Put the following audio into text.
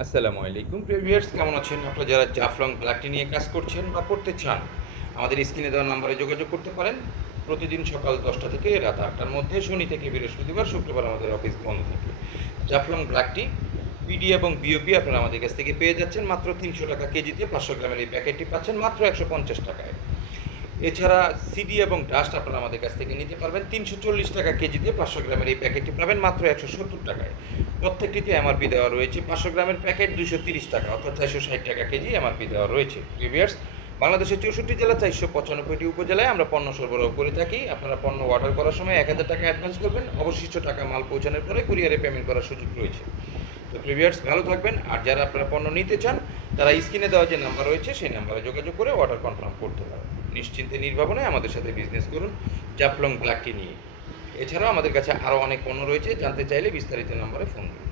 আসসালামু আলাইকুম প্রিভিয়ার্স, কেমন আছেন? আপনারা যারা জাফলং ব্ল্যাক টি নিয়ে কাজ করছেন বা করতে চান, আমাদের স্ক্রিনে দেওয়া নাম্বারে যোগাযোগ করতে পারেন। প্রতিদিন সকাল 10টা থেকে রাত 8টার মধ্যে, শনি থেকে বৃহস্পতিবার, শুক্রবার আমাদের অফিস বন্ধ থাকে। জাফলং ব্ল্যাক টি পিডি এবং বিওপি আপনারা আমাদের কাছ থেকে পেয়ে যাচ্ছেন মাত্র 300 টাকা কেজিতে। 500 গ্রামের এই প্যাকেটটি পাচ্ছেন মাত্র 150 টাকায়। এছাড়া সিডি এবং ডাস্ট আপনারা আমাদের কাছ থেকে নিতে পারবেন 340 টাকা কেজিতে। 500 গ্রামের এই প্যাকেটটি পাবেন মাত্র 170 টাকায়। প্রত্যেকটিতে এমআরপি দেওয়া রয়েছে। 500 গ্রামের প্যাকেট 230 টাকা, অর্থাৎ 460 টাকা কেজি এমআরপি দেওয়া রয়েছে। প্রিভিয়ার্স, বাংলাদেশের 64 জেলা 495টি উপজেলায় আমরা পণ্য সরবরাহ করে থাকি। আপনারা পণ্য অর্ডার করার সময় 1000 টাকা অ্যাডভান্স করবেন, অবশিষ্ট টাকা মাল পৌঁছানোর পরে কুরিয়ারে পেমেন্ট করার সুযোগ রয়েছে। তো প্রিভিয়ার্স, ভালো থাকবেন। আর যারা আপনারা পণ্য নিতে চান, তারা স্ক্রিনে দেওয়া যে নাম্বার রয়েছে সেই নাম্বারে যোগাযোগ করে অর্ডার কনফার্ম করতে পারেন। নিশ্চিন্তে নির্ভাবনায় আমাদের সাথে বিজনেস করুন জাফলং ব্ল্যাক টি নিয়ে। এছাড়াও আমাদের কাছে আরও অনেক পণ্য রয়েছে, জানতে চাইলে বিস্তারিত নাম্বারে ফোন করুন।